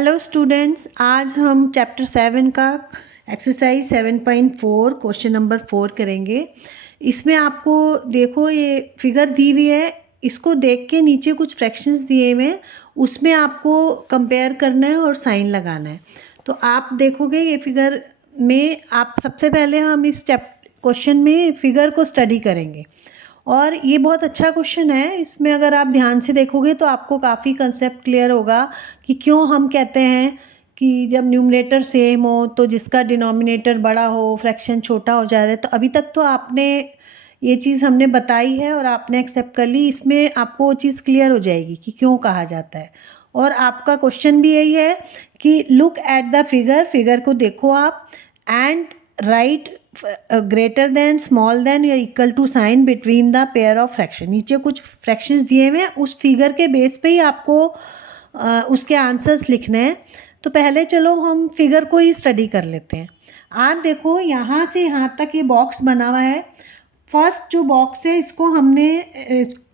Hello students, आज हम chapter 7 का एक्सरसाइज 7.4 क्वेश्चन नंबर 4 करेंगे। इसमें आपको देखो ये फिगर दी हुई है, इसको देख के नीचे कुछ फ्रैक्शंस दिए हुए हैं, उसमें आपको कंपेयर करना है और साइन लगाना है। तो आप देखोगे ये फिगर में, आप सबसे पहले हम इस क्वेश्चन में फिगर को स्टडी करेंगे और ये बहुत अच्छा क्वेश्चन है। इसमें अगर आप ध्यान से देखोगे तो आपको काफ़ी कंसेप्ट क्लियर होगा कि क्यों हम कहते हैं कि जब न्यूमरेटर सेम हो तो जिसका डिनोमिनेटर बड़ा हो फ्रैक्शन छोटा हो जाए। तो अभी तक तो आपने ये चीज़ हमने बताई है और आपने एक्सेप्ट कर ली, इसमें आपको वो चीज़ क्लियर हो जाएगी कि क्यों कहा जाता है। और आपका क्वेश्चन भी यही है कि लुक एट द फिगर को देखो आप and write greater than, small than या equal to sign between the pair of fraction. नीचे कुछ फ्रैक्शंस दिए हुए हैं, उस फिगर के बेस पे ही आपको उसके आंसर्स लिखने हैं। तो पहले चलो हम फिगर को ही स्टडी कर लेते हैं। आप देखो यहाँ से यहाँ तक ये बॉक्स बना हुआ है। फर्स्ट जो बॉक्स है इसको हमने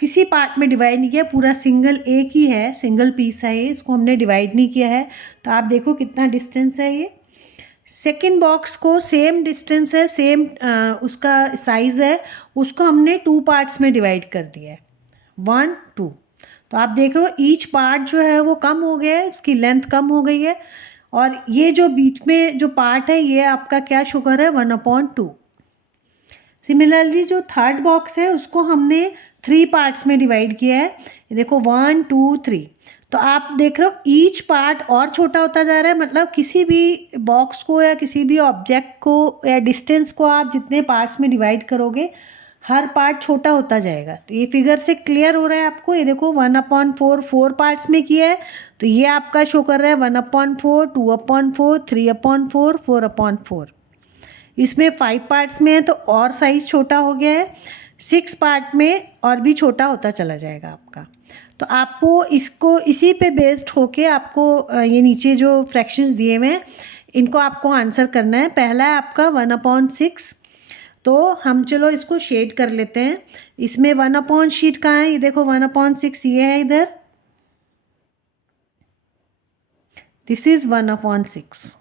किसी पार्ट में डिवाइड नहीं किया, पूरा सिंगल एक ही है, सिंगल पीस है ये, इसको हमने डिवाइड नहीं किया है। तो आप देखो कितना डिस्टेंस है ये। सेकेंड बॉक्स को सेम डिस्टेंस है, सेम उसका साइज़ है, उसको हमने 2 पार्ट्स में डिवाइड कर दिया है, 1 2। तो आप देख रहे हो ईच पार्ट जो है वो कम हो गया है, उसकी लेंथ कम हो गई है। और ये जो बीच में जो पार्ट है ये आपका क्या शो कर रहा है, 1/2। सिमिलरली जो थर्ड बॉक्स है उसको हमने 3 पार्ट्स में डिवाइड किया है। ये देखो 1 2 3। तो आप देख रहे हो ईच पार्ट और छोटा होता जा रहा है, मतलब किसी भी बॉक्स को या किसी भी ऑब्जेक्ट को या डिस्टेंस को आप जितने पार्ट्स में डिवाइड करोगे हर पार्ट छोटा होता जाएगा। तो ये फिगर से क्लियर हो रहा है आपको। ये देखो 1/4 4 पार्ट्स में किया है, तो ये आपका शो कर रहा है 1/4 2/4 3/4 4/4। इसमें 5 पार्ट्स में है तो और साइज़ छोटा हो गया है, 6 पार्ट में और भी छोटा होता चला जाएगा आपका। तो आपको इसको इसी पे बेस्ड होके आपको ये नीचे जो फ्रैक्शंस दिए हुए हैं इनको आपको आंसर करना है। पहला है आपका 1/6। तो हम चलो इसको शेड कर लेते हैं। इसमें 1/शीट कहाँ है, ये देखो 1/6 ये है इधर, this is 1/6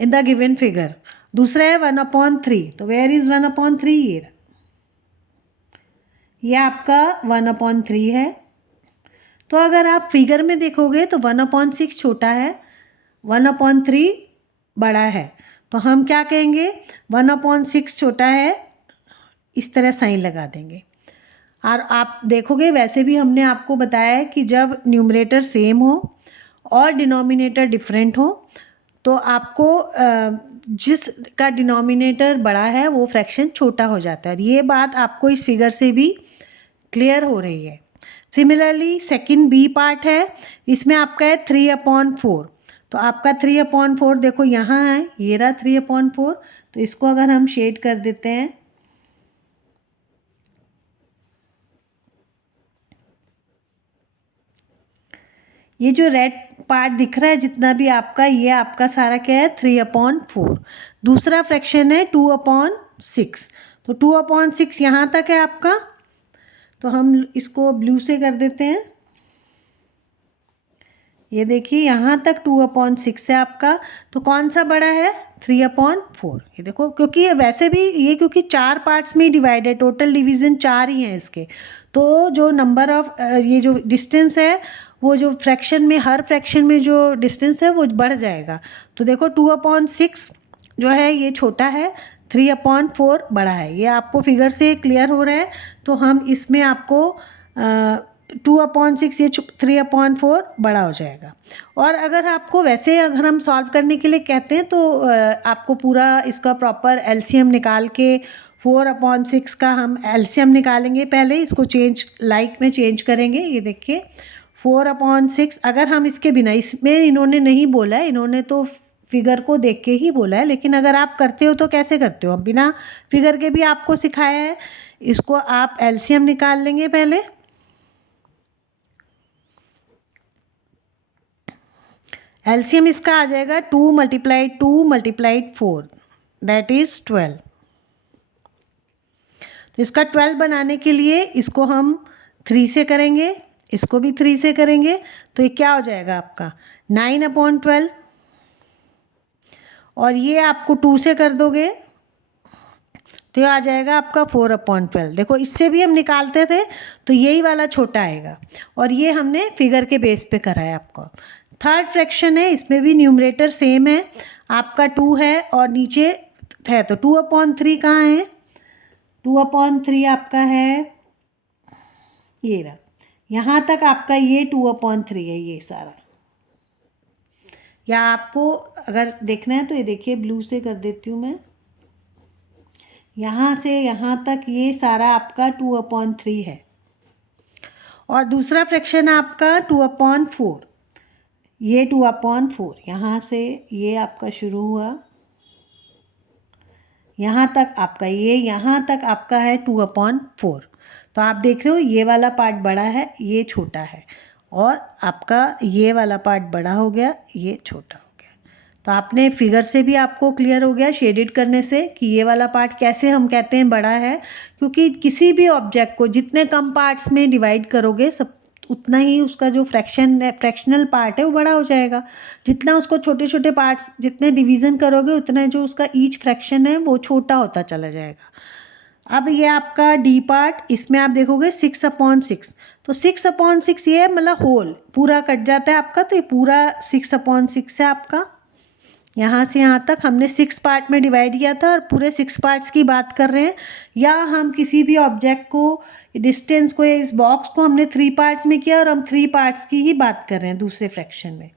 in the given figure. दूसरा है 1/3, तो वेयर इज 1/3, ये आपका 1/3 है। तो अगर आप फिगर में देखोगे तो 1/6 छोटा है, 1/3 बड़ा है। तो हम क्या कहेंगे, 1/6 छोटा है, इस तरह साइन लगा देंगे। और आप देखोगे वैसे भी हमने आपको बताया है कि जब न्यूमरेटर सेम हो और डिनोमिनेटर डिफरेंट हो तो आपको जिसका डिनोमिनेटर बड़ा है वो फ्रैक्शन छोटा हो जाता है। ये बात आपको इस फिगर से भी क्लियर हो रही है। सिमिलरली सेकंड बी पार्ट है, इसमें आपका है 3/4। तो आपका 3/4 देखो यहाँ है, ये रहा 3/4। तो इसको अगर हम शेड कर देते हैं, ये जो रेड पार्ट दिख रहा है जितना भी आपका, ये आपका सारा क्या है 3/4। दूसरा फ्रैक्शन है 2/6। तो 2/6 यहाँ तक है आपका। तो हम इसको ब्लू से कर देते हैं। ये देखिए यहाँ तक 2/6 है आपका। तो कौन सा बड़ा है, 3/4। ये देखो क्योंकि वैसे भी ये क्योंकि 4 पार्ट्स में डिवाइड है, टोटल डिवीज़न 4 ही हैं इसके। तो जो नंबर ऑफ ये जो डिस्टेंस है वो जो फ्रैक्शन में, हर फ्रैक्शन में जो डिस्टेंस है वो बढ़ जाएगा। तो देखो 2/6 जो है ये छोटा है, 3/4 बड़ा है। ये आपको फिगर से क्लियर हो रहा है। तो हम इसमें आपको 2/6 ये 3/4 बड़ा हो जाएगा। और अगर आपको वैसे अगर हम सॉल्व करने के लिए कहते हैं तो आपको पूरा इसका प्रॉपर एलसीएम निकाल के 4/6 का हम एलसीएम निकालेंगे। पहले इसको चेंज में चेंज करेंगे। ये देखिए 4/6, अगर हम इसके बिना, इसमें इन्होंने नहीं बोला है, इन्होंने तो फिगर को देख के ही बोला है, लेकिन अगर आप करते हो तो कैसे करते हो, हम बिना फिगर के भी आपको सिखाया है। इसको आप एलसीएम निकाल लेंगे पहले। एलसीएम इसका आ जाएगा 2 × 2 × 4 दैट इज़ 12। तो इसका 12 बनाने के लिए इसको हम 3 से करेंगे, इसको भी 3 से करेंगे तो ये क्या हो जाएगा आपका 9/12, और ये आपको 2 से कर दोगे तो ये आ जाएगा आपका 4/12। देखो इससे भी हम निकालते थे तो यही वाला छोटा आएगा, और ये हमने फिगर के बेस पे करा है आपको। थर्ड फ्रैक्शन है, इसमें भी न्यूमरेटर सेम है, आपका 2 है और नीचे है, तो 2/3 कहाँ है, 2/3 आपका है ये रहा, यहाँ तक आपका ये 2/3 है ये सारा। या आपको अगर देखना है तो ये देखिए ब्लू से कर देती हूँ मैं, यहाँ से यहाँ तक ये सारा आपका 2/3 है। और दूसरा फ्रैक्शन आपका 2/4, ये 2/4, यहाँ से ये आपका शुरू हुआ, यहाँ तक आपका ये, यहाँ तक आपका है 2/4। तो आप देख रहे हो ये वाला पार्ट बड़ा है, ये छोटा है, और आपका ये वाला पार्ट बड़ा हो गया, ये छोटा हो गया। तो आपने फिगर से भी आपको क्लियर हो गया शेडेड करने से कि ये वाला पार्ट कैसे हम कहते हैं बड़ा है, क्योंकि किसी भी ऑब्जेक्ट को जितने कम पार्ट्स में डिवाइड करोगे सब उतना ही उसका जो फ्रैक्शनल पार्ट है वो बड़ा हो जाएगा। जितना उसको छोटे छोटे पार्ट्स जितने डिवीज़न करोगे उतना जो उसका ईच फ्रैक्शन है वो छोटा होता चला जाएगा। अब ये आपका डी पार्ट, इसमें आप देखोगे 6/6, तो 6/6 ये मतलब होल पूरा कट जाता है आपका, तो ये पूरा 6/6 है आपका। यहाँ से यहाँ तक हमने 6 पार्ट में डिवाइड किया था और पूरे 6 पार्ट्स की बात कर रहे हैं, या हम किसी भी ऑब्जेक्ट को डिस्टेंस को या इस बॉक्स को हमने 3 पार्ट्स में किया और हम 3 पार्ट्स की ही बात कर रहे हैं दूसरे फ्रैक्शन में।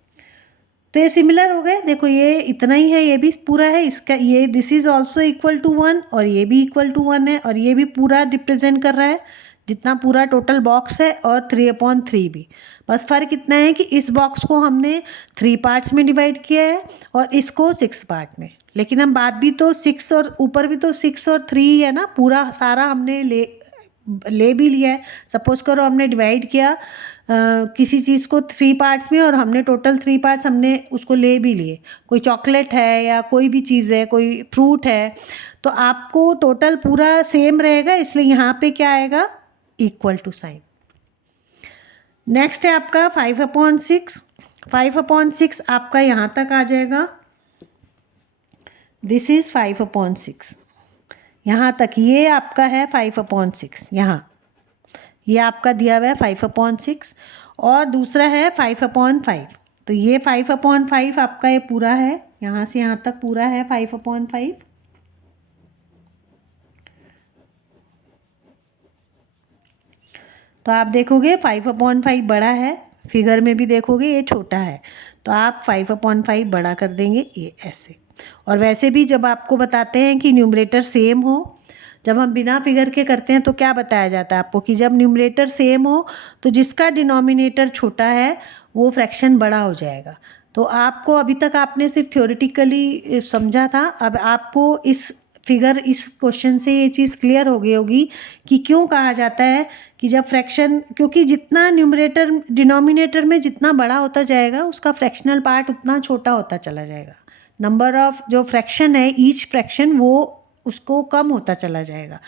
तो ये सिमिलर हो गए, देखो ये इतना ही है, ये भी पूरा है, इसका ये this is also equal to 1 और ये भी इक्वल टू 1 है, और ये भी पूरा रिप्रेजेंट कर रहा है जितना पूरा टोटल बॉक्स है, और 3/3 भी। बस फ़र्क इतना है कि इस बॉक्स को हमने 3 पार्ट्स में डिवाइड किया है और इसको 6 पार्ट में, लेकिन हम बात भी तो 6 और ऊपर भी तो 6 और 3 है ना, पूरा सारा हमने ले भी लिया है। सपोज करो हमने डिवाइड किया किसी चीज़ को 3 पार्ट्स में और हमने टोटल 3 पार्ट्स हमने उसको ले भी लिए, कोई चॉकलेट है या कोई भी चीज़ है, कोई फ्रूट है, तो आपको टोटल पूरा सेम रहेगा, इसलिए यहाँ पे क्या आएगा इक्वल टू साइन। नेक्स्ट है आपका 5/6, 5/6 आपका यहाँ तक आ जाएगा, दिस इज़ 5/6, यहाँ तक ये आपका है 5/6, यहाँ ये आपका दिया हुआ है 5/6, और दूसरा है 5/5, तो ये 5/5 आपका ये पूरा है, यहाँ से यहाँ तक पूरा है 5/5। तो आप देखोगे 5/5 बड़ा है, फिगर में भी देखोगे ये छोटा है, तो आप 5/5 बड़ा कर देंगे ये ऐसे। और वैसे भी जब आपको बताते हैं कि न्यूमरेटर सेम हो, जब हम बिना फिगर के करते हैं तो क्या बताया जाता है आपको कि जब न्यूमरेटर सेम हो तो जिसका डिनोमिनेटर छोटा है वो फ्रैक्शन बड़ा हो जाएगा। तो आपको अभी तक आपने सिर्फ थ्योरेटिकली समझा था, अब आपको इस फिगर इस क्वेश्चन से ये चीज़ क्लियर हो गई होगी कि क्यों कहा जाता है कि जब फ्रैक्शन, क्योंकि जितना न्यूमरेटर डिनोमिनेटर में जितना बड़ा होता जाएगा उसका फ्रैक्शनल पार्ट उतना छोटा होता चला जाएगा। नंबर ऑफ जो फ्रैक्शन है ईच फ्रैक्शन वो उसको कम होता चला जाएगा।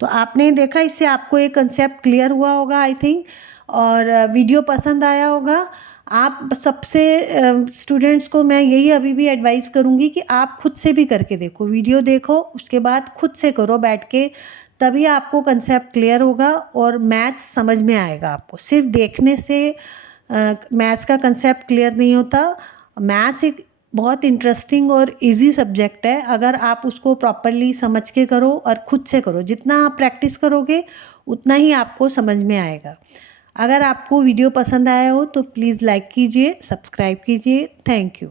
तो आपने देखा, इससे आपको एक कंसेप्ट क्लियर हुआ होगा आई थिंक, और वीडियो पसंद आया होगा। आप सबसे स्टूडेंट्स को मैं यही अभी भी एडवाइस करूँगी कि आप खुद से भी करके देखो, वीडियो देखो उसके बाद खुद से करो बैठ के, तभी आपको कंसेप्ट क्लियर होगा और मैथ्स समझ में आएगा। आपको सिर्फ देखने से मैथ्स का कंसेप्ट क्लियर नहीं होता। मैथ्स एक बहुत इंटरेस्टिंग और इजी सब्जेक्ट है, अगर आप उसको प्रॉपरली समझ के करो और खुद से करो, जितना आप प्रैक्टिस करोगे उतना ही आपको समझ में आएगा। अगर आपको वीडियो पसंद आया हो तो प्लीज़ लाइक कीजिए, सब्सक्राइब कीजिए। Thank you.